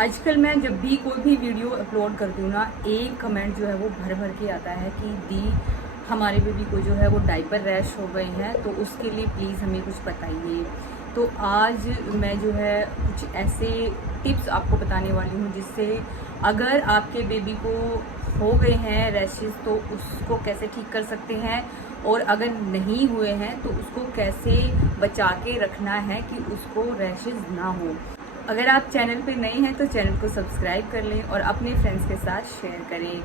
आजकल मैं जब भी कोई भी वीडियो अपलोड करती हूँ ना, एक कमेंट जो है वो भर भर के आता है कि दी हमारे बेबी को जो है वो डायपर रैश हो गए हैं, तो उसके लिए प्लीज़ हमें कुछ बताइए। तो आज मैं जो है कुछ ऐसे टिप्स आपको बताने वाली हूँ जिससे अगर आपके बेबी को हो गए हैं रैशेस तो उसको कैसे ठीक कर सकते हैं, और अगर नहीं हुए हैं तो उसको कैसे बचा के रखना है कि उसको रैशेस ना हो। अगर आप चैनल पे नए हैं तो चैनल को सब्सक्राइब कर लें और अपने फ्रेंड्स के साथ शेयर करें।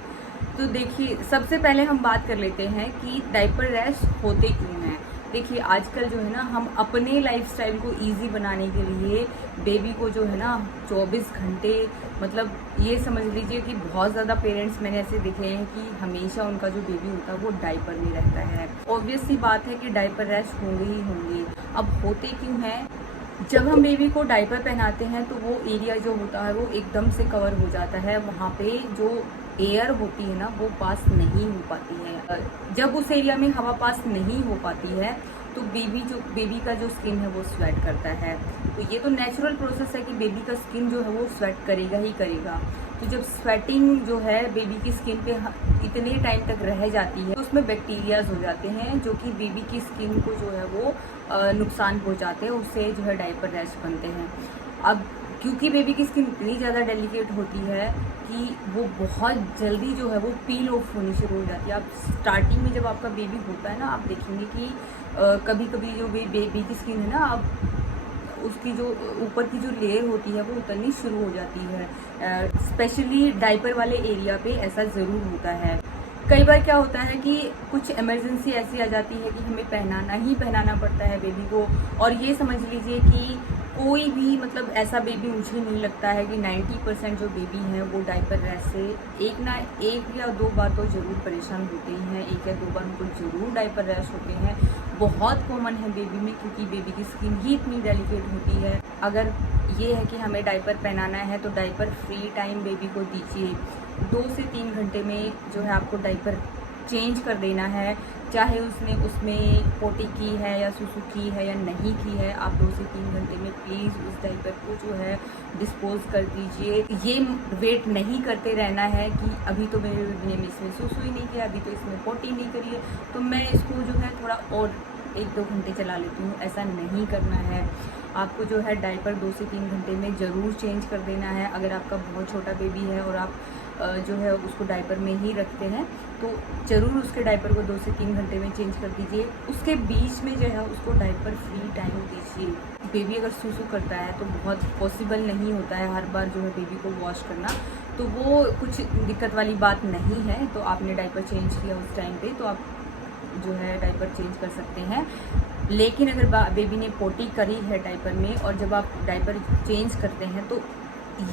तो देखिए, सबसे पहले हम बात कर लेते हैं कि डायपर रैश होते क्यों हैं। देखिए, आजकल जो है ना, हम अपने लाइफस्टाइल को इजी बनाने के लिए बेबी को जो है ना 24 घंटे, मतलब ये समझ लीजिए कि बहुत ज़्यादा पेरेंट्स मैंने ऐसे देखे हैं कि हमेशा उनका जो बेबी होता है वो डायपर में रहता है। ऑब्वियस सी बात है कि डायपर रैश होंगे ही होंगे। अब होते क्यों हैं? जब हम बेबी को डायपर पहनाते हैं तो वो एरिया जो होता है वो एकदम से कवर हो जाता है, वहाँ पे जो एयर होती है ना वो पास नहीं हो पाती है। जब उस एरिया में हवा पास नहीं हो पाती है तो बेबी का जो स्किन है वो स्वेट करता है। तो ये तो नेचुरल प्रोसेस है कि बेबी का स्किन जो है वो स्वेट करेगा ही करेगा। तो जब स्वेटिंग जो है बेबी की स्किन पे इतने टाइम तक रह जाती है तो उसमें बैक्टीरियाज हो जाते हैं जो कि बेबी की स्किन को जो है वो नुकसान पहुंचाते हैं, उससे जो है डायपर रैश बनते हैं। अब क्योंकि बेबी की स्किन इतनी ज़्यादा डेलिकेट होती है कि वो बहुत जल्दी जो है वो पील ऑफ होनी शुरू हो जाती है। आप स्टार्टिंग में जब आपका बेबी होता है ना, आप देखेंगे कि कभी कभी जो बेबी की स्किन है ना, अब उसकी जो ऊपर की जो लेयर होती है वो उतरनी शुरू हो जाती है। स्पेशली डायपर वाले एरिया पे ऐसा ज़रूर होता है। कई बार क्या होता है कि कुछ इमरजेंसी ऐसी आ जाती है कि हमें पहनाना पड़ता है बेबी को। और ये समझ लीजिए कि कोई भी, मतलब ऐसा बेबी मुझे नहीं लगता है कि 90% जो बेबी हैं वो डायपर रैश से एक या दो बार तो ज़रूर परेशान होते ही हैं। एक या दो बार उनको ज़रूर डायपर रैश होते हैं। बहुत कॉमन है बेबी में, क्योंकि बेबी की स्किन ही इतनी डेलिकेट होती है। अगर ये है कि हमें डायपर पहनाना है तो डायपर फ्री टाइम बेबी को दीजिए। 2 से 3 घंटे में जो है आपको डायपर चेंज कर देना है, चाहे उसने उसमें पोटी की है या सुसु की है या नहीं की है। आप 2 से 3 घंटे में प्लीज़ उस डायपर को जो है डिस्पोज कर दीजिए। ये वेट नहीं करते रहना है कि अभी तो मेरे बेबी ने इसमें सुसु ही नहीं किया, अभी तो इसमें पोटी नहीं करी है तो मैं इसको जो है थोड़ा और 1-2 घंटे चला लेती हूँ। ऐसा नहीं करना है। आपको जो है डायपर 2 से 3 घंटे में ज़रूर चेंज कर देना है। अगर आपका बहुत छोटा बेबी है और आप जो है उसको डायपर में ही रखते हैं तो ज़रूर उसके डायपर को 2 से 3 घंटे में चेंज कर दीजिए। उसके बीच में जो है उसको डायपर फ्री टाइम दीजिए। बेबी अगर सूसू करता है तो बहुत पॉसिबल नहीं होता है हर बार जो है बेबी को वॉश करना, तो वो कुछ दिक्कत वाली बात नहीं है। तो आपने डायपर चेंज किया उस टाइम पे तो आप जो है डायपर चेंज कर सकते हैं। लेकिन अगर बेबी ने पोटी करी है डायपर में और जब आप डायपर चेंज करते हैं तो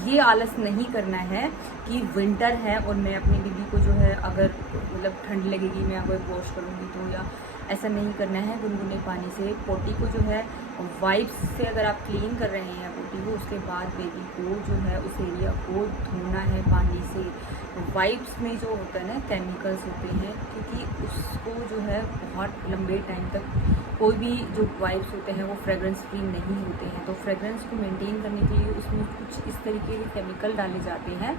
ये आलस नहीं करना है कि विंटर है और मैं अपनी बेबी को जो है अगर मतलब ठंड लगेगी मैं अगर वॉश करूँगी तो, या ऐसा नहीं करना है। गुनगुने पानी से पोटी को जो है वाइप्स से अगर आप क्लीन कर रहे हैं पोटी को, उसके बाद बेबी को जो है उस एरिया को धोना है पानी से। वाइप्स में जो होता है ना केमिकल्स होते हैं, क्योंकि उसको जो है बहुत लंबे टाइम तक कोई भी जो वाइप्स होते हैं वो फ्रेगरेंस फ्री नहीं होते हैं। तो फ्रेगरेंस को मेंटेन करने के लिए उसमें कुछ इस तरीके के केमिकल डाले जाते हैं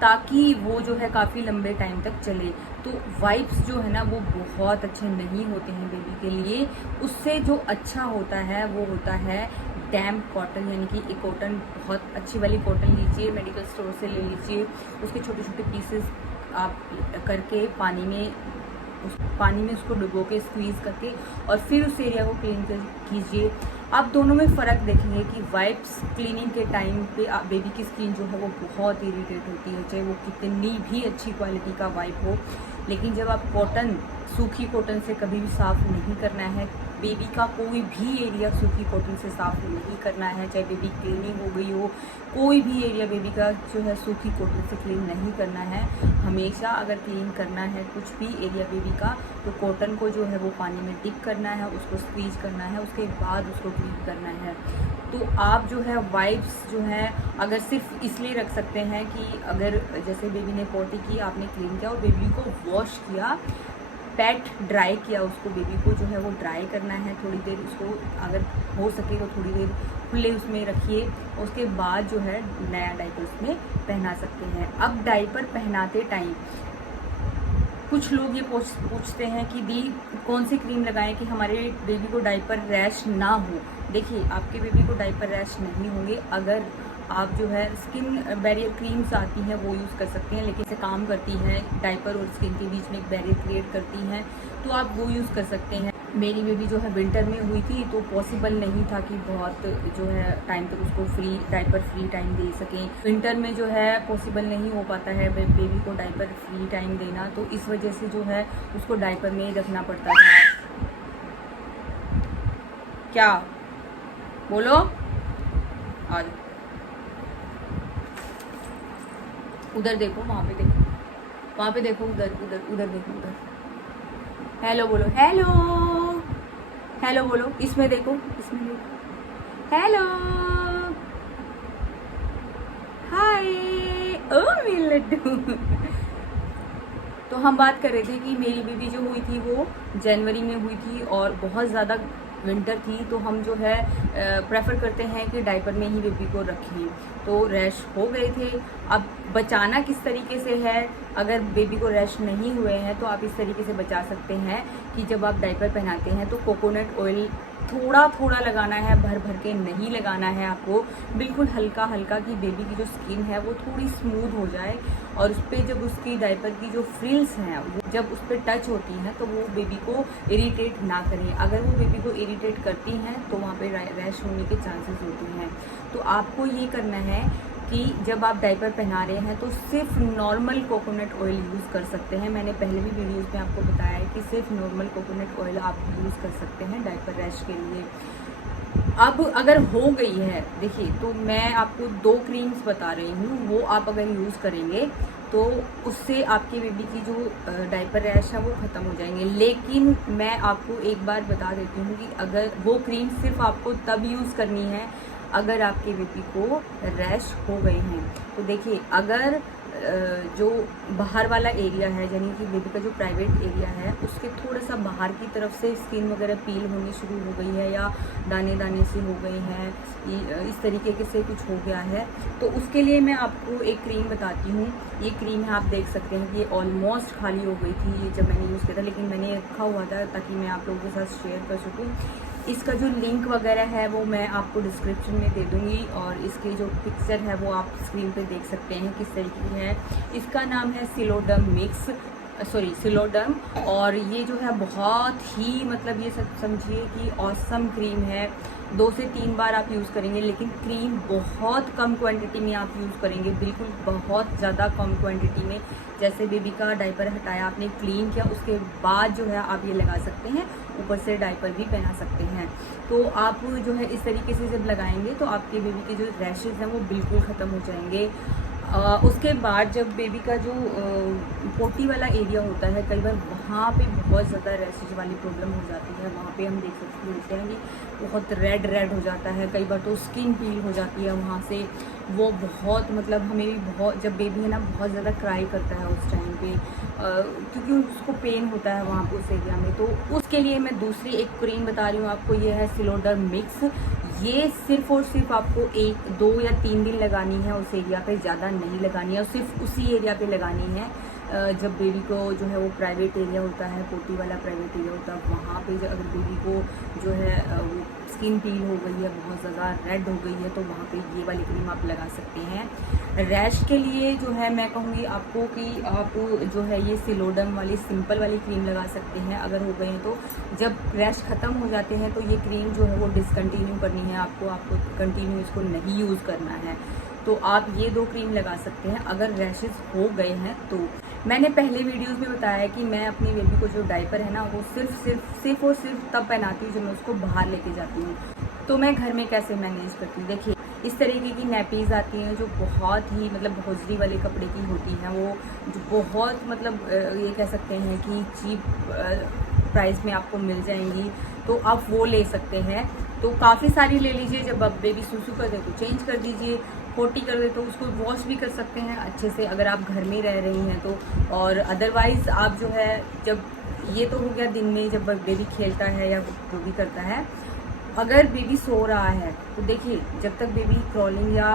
ताकि वो जो है काफ़ी लंबे टाइम तक चले। तो वाइप्स जो है ना वो बहुत अच्छे नहीं होते हैं बेबी के लिए। उससे जो अच्छा होता है वो होता है डैम्प कॉटन, यानी कि एक कॉटन, बहुत अच्छी वाली कॉटन लीजिए, मेडिकल स्टोर से ले लीजिए। उसके छोटे छोटे पीसेस आप करके पानी में उसको डुबो के स्क्वीज़ करके और फिर उस एरिया को क्लीन कीजिए। आप दोनों में फ़र्क देखेंगे कि वाइप्स क्लीनिंग के टाइम पे बेबी की स्किन जो है वो बहुत इरिटेट होती है, चाहे वो कितनी भी अच्छी क्वालिटी का वाइप हो। लेकिन जब आप सूखी कॉटन से कभी भी साफ़ नहीं करना है, बेबी का कोई भी एरिया सूखी कॉटन से साफ़ नहीं करना है, चाहे बेबी क्लीनिंग हो गई हो, कोई भी एरिया बेबी का जो है सूखी कॉटन से क्लीन नहीं करना है। हमेशा अगर क्लीन करना है कुछ भी एरिया बेबी का तो कॉटन को जो है वो पानी में डिप करना है, उसको स्क्वीज करना है, उसके बाद उसको क्लीन करना है। तो आप जो है वाइप्स जो है अगर सिर्फ इसलिए रख सकते हैं कि अगर जैसे बेबी ने पोटी की, आपने क्लीन किया और बेबी को वॉश किया, पैट ड्राई किया, उसको बेबी को जो है वो ड्राई करना है थोड़ी देर। उसको अगर हो सके तो थोड़ी देर खुले उसमें रखिए, उसके बाद जो है नया डायपर उसमें पहना सकते हैं। अब डायपर पहनाते टाइम कुछ लोग ये पूछते हैं कि दी कौन सी क्रीम लगाएं कि हमारे बेबी को डायपर रैश ना हो। देखिए, आपके बेबी को डायपर रैश नहीं होंगे अगर आप जो है स्किन बैरियर क्रीम्स आती हैं वो यूज़ कर सकते हैं, लेकिन इसे काम करती है डायपर और स्किन के बीच में एक बैरियर क्रिएट करती हैं, तो आप वो यूज़ कर सकते हैं। मेरी बेबी जो है विंटर में हुई थी तो पॉसिबल नहीं था कि बहुत जो है टाइम तक उसको डायपर फ्री टाइम दे सकें। विंटर में जो है पॉसिबल नहीं हो पाता है बेबी को डायपर फ्री टाइम देना, तो इस वजह से जो है उसको डायपर में ही रखना पड़ता था। क्या बोलो, आ जाओ, उधर देखो, वहाँ पे देखो, वहाँ पे देखो, उधर उधर उधर देखो, उधर। हेलो बोलो, हेलो हेलो बोलो, इसमें देखो, इसमें देखो, हेलो हाय, ओ मेरी लड्डू। तो हम बात कर रहे थे कि मेरी बेबी जो हुई थी वो जनवरी में हुई थी और बहुत ज़्यादा विंटर थी, तो हम जो है प्रेफर करते हैं कि डायपर में ही बेबी को रखें। तो रैश हो गए थे। अब बचाना किस तरीके से है, अगर बेबी को रैश नहीं हुए हैं तो आप इस तरीके से बचा सकते हैं कि जब आप डायपर पहनाते हैं तो कोकोनट ऑयल थोड़ा थोड़ा लगाना है, भर भर के नहीं लगाना है आपको, बिल्कुल हल्का हल्का, कि बेबी की जो स्किन है वो थोड़ी स्मूथ हो जाए और उस पर जब उसकी डायपर की जो फ्रिल्स हैं वो जब उस पर टच होती हैं तो वो बेबी को इरिटेट ना करें। अगर वो बेबी को इरिटेट करती हैं तो वहाँ पे रैश होने के चांसेस होते हैं। तो आपको ये करना है कि जब आप डायपर पहना रहे हैं तो सिर्फ नॉर्मल कोकोनट ऑयल यूज़ कर सकते हैं। मैंने पहले भी वीडियोस में आपको बताया है कि सिर्फ नॉर्मल कोकोनट ऑयल आप यूज़ कर सकते हैं डायपर रैश के लिए। अब अगर हो गई है, देखिए, तो मैं आपको 2 क्रीम्स बता रही हूँ, वो आप अगर यूज़ करेंगे तो उससे आपके बेबी की जो डायपर रैश है वो ख़त्म हो जाएंगे। लेकिन मैं आपको एक बार बता देती हूँ कि अगर वो क्रीम सिर्फ आपको तब यूज़ करनी है अगर आपके बेबी को रैश हो गए हैं। तो देखिए, अगर जो बाहर वाला एरिया है, यानी कि बेबी का जो प्राइवेट एरिया है उसके थोड़ा सा बाहर की तरफ से स्किन वगैरह पील होनी शुरू हो गई है या दाने दाने से हो गए हैं, इस तरीके से कुछ हो गया है, तो उसके लिए मैं आपको एक क्रीम बताती हूँ। ये क्रीम है, आप देख सकते हैं कि ये ऑलमोस्ट खाली हो गई थी ये जब मैंने यूज़ किया था, लेकिन मैंने रखा हुआ था ताकि मैं आप लोगों के साथ शेयर कर सकूँ। इसका जो लिंक वगैरह है वो मैं आपको डिस्क्रिप्शन में दे दूँगी और इसकी जो पिक्चर है वो आप स्क्रीन पे देख सकते हैं किस तरीके की है। इसका नाम है सिलोडर्म, और ये जो है बहुत ही मतलब ये समझिए कि ऑसम क्रीम है। 2 से 3 बार आप यूज़ करेंगे, लेकिन क्रीम बहुत कम क्वांटिटी में आप यूज़ करेंगे, बिल्कुल बहुत ज़्यादा कम क्वांटिटी में। जैसे बेबी का डायपर हटाया, आपने क्लीन किया, उसके बाद जो है आप ये लगा सकते हैं, ऊपर से डायपर भी पहना सकते हैं। तो आप जो है इस तरीके से जब लगाएंगे तो आपके बेबी के जो रैशेज़ हैं वो बिल्कुल ख़त्म हो जाएंगे। उसके बाद जब बेबी का जो पोटी वाला एरिया होता है, कई बार वहाँ पे बहुत ज़्यादा रैशेज वाली प्रॉब्लम हो जाती है। वहाँ पे हम देख सकते हैं कि बहुत रेड हो जाता है, कई बार तो स्किन पील हो जाती है वहाँ से। वो बहुत मतलब हमें भी बहुत, जब बेबी है ना बहुत ज़्यादा क्राई करता है उस टाइम पे, क्योंकि उसको पेन होता है वहाँ पे उस एरिया में। तो उसके लिए मैं दूसरी एक क्रीम बता रही हूँ आपको, ये है सिलोडर्म मिक्स। ये सिर्फ और सिर्फ आपको 1, 2 या 3 दिन लगानी है उस एरिया पे, ज़्यादा नहीं लगानी है, और सिर्फ उसी एरिया पे लगानी है जब बेबी को जो है वो प्राइवेट एरिया होता है, पोटी वाला प्राइवेट एरिया होता है, वहाँ पे अगर बेबी को जो है वो स्किन पील हो गई है, बहुत ज़्यादा रेड हो गई है, तो वहाँ पे ये वाली क्रीम आप लगा सकते हैं। रैश के लिए जो है मैं कहूँगी आपको कि आप जो है ये सिलोडर्म वाली सिंपल वाली क्रीम लगा सकते हैं अगर हो गए हैं तो। जब रैश ख़त्म हो जाते हैं तो ये क्रीम जो है वो डिसकंटिन्यू करनी है आपको कंटिन्यू इसको नहीं यूज़ करना है। तो आप ये 2 क्रीम लगा सकते हैं अगर रैशेज़ हो गए हैं तो। मैंने पहले वीडियोस में बताया है कि मैं अपनी बेबी को जो डायपर है ना वो सिर्फ और सिर्फ तब पहनाती हूँ जब मैं उसको बाहर लेके जाती हूँ। तो मैं घर में कैसे मैनेज करती हूँ, देखिए, इस तरीके की नैपीज़ आती हैं जो बहुत ही मतलब हौजरी वाले कपड़े की होती हैं, वो जो बहुत मतलब ये कह सकते हैं कि चीप प्राइस में आपको मिल जाएंगी, तो आप वो ले सकते हैं। तो काफ़ी सारी ले लीजिए, जब आप बेबी सुसु कर दे तो चेंज कर दीजिए, पोटी कर दे तो उसको वॉश भी कर सकते हैं अच्छे से अगर आप घर में रह रही हैं तो। और अदरवाइज़ आप जो है, जब ये तो हो गया दिन में जब बेबी खेलता है या जो भी करता है, अगर बेबी सो रहा है तो देखिए, जब तक बेबी क्रॉलिंग या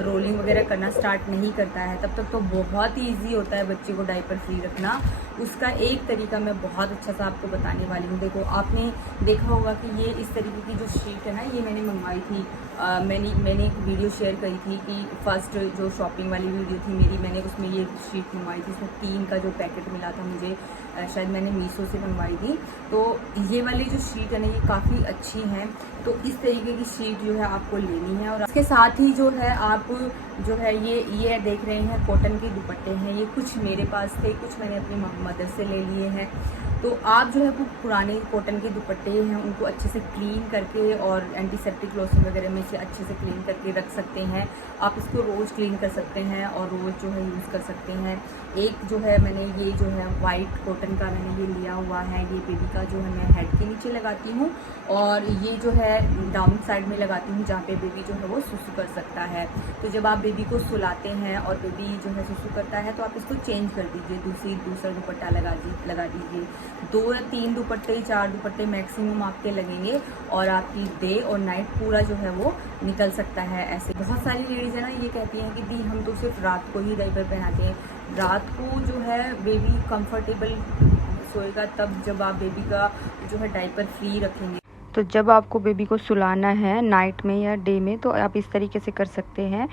रोलिंग वगैरह करना स्टार्ट नहीं करता है तब तक तो बहुत ही ईजी होता है बच्चे को डायपर फ्री रखना। उसका एक तरीका मैं बहुत अच्छा सा आपको बताने वाली हूँ। देखो, आपने देखा होगा कि ये इस तरीके की जो शीट है ना, ये मैंने मंगवाई थी। मैंने एक वीडियो शेयर करी थी कि फर्स्ट जो शॉपिंग वाली वीडियो थी मेरी, मैंने उसमें ये शीट मंगवाई थी। इसमें 3 का जो पैकेट मिला था मुझे, शायद मैंने मीशो से मंगवाई थी। तो ये वाली जो शीट है ना, ये काफ़ी अच्छी है। तो इस तरीके की शीट जो है आपको लेनी है। और इसके साथ ही जो है आप जो है ये देख रहे हैं कॉटन के दुपट्टे हैं। ये कुछ मेरे पास थे, कुछ मैंने अपनी मदर से ले लिए हैं। तो आप जो है वो पुराने कॉटन के दुपट्टे हैं उनको अच्छे से क्लीन करके और एंटीसेप्टिक लोशन वगैरह में से अच्छे से क्लीन करके रख सकते हैं। आप इसको रोज़ क्लीन कर सकते हैं और रोज़ जो है यूज़ कर सकते हैं। एक जो है मैंने ये जो है वाइट कॉटन का मैंने ये लिया हुआ है। ये बेबी का जो है मैं हेड के नीचे लगाती हूँ और ये जो है डाउन साइड में लगाती हूँ, जहाँ पे बेबी जो है वो सुसु कर सकता है। तो जब आप बेबी को सुलाते हैं और बेबी जो है सुसु करता है तो आप इसको चेंज कर दीजिए, दूसरा दुपट्टा लगा दीजिए। 2 या 3 दुपट्टे, 4 दुपट्टे मैक्सिमम आपके लगेंगे और आपकी डे और नाइट पूरा जो है वो निकल सकता है। ऐसे बहुत सारी लेडीज़ है ना, ये कहती हैं कि दी हम तो सिर्फ रात को ही डायपर पहनाते हैं। रात को जो है बेबी कंफर्टेबल सोएगा तब जब आप बेबी का जो है डायपर फ्री रखेंगे। तो जब आपको बेबी को सुलाना है नाइट में या डे में, तो आप इस तरीके से कर सकते हैं।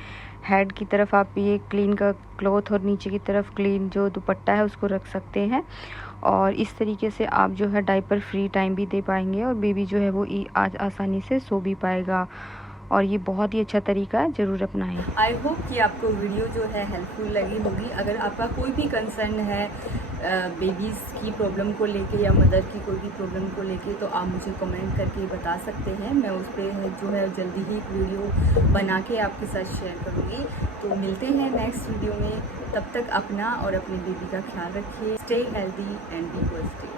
हेड की तरफ आप ये क्लीन का क्लॉथ और नीचे की तरफ क्लीन जो दुपट्टा है उसको रख सकते हैं और इस तरीके से आप जो है डायपर फ्री टाइम भी दे पाएंगे और बेबी जो है वो आज आसानी से सो भी पाएगा। और ये बहुत ही अच्छा तरीका है, ज़रूर अपनाएं। आई होप कि आपको वीडियो जो है हेल्पफुल लगी होगी। अगर आपका कोई भी कंसर्न है बेबीज़ की प्रॉब्लम को लेके या मदर की कोई भी प्रॉब्लम को लेके, तो आप मुझे कमेंट करके बता सकते हैं। मैं उस पर जो है जल्दी ही एक वीडियो बना के आपके साथ शेयर करूँगी। तो मिलते हैं नेक्स्ट वीडियो में। तब तक अपना और अपने बेबी का ख्याल रखिए। Stay healthy and be positive.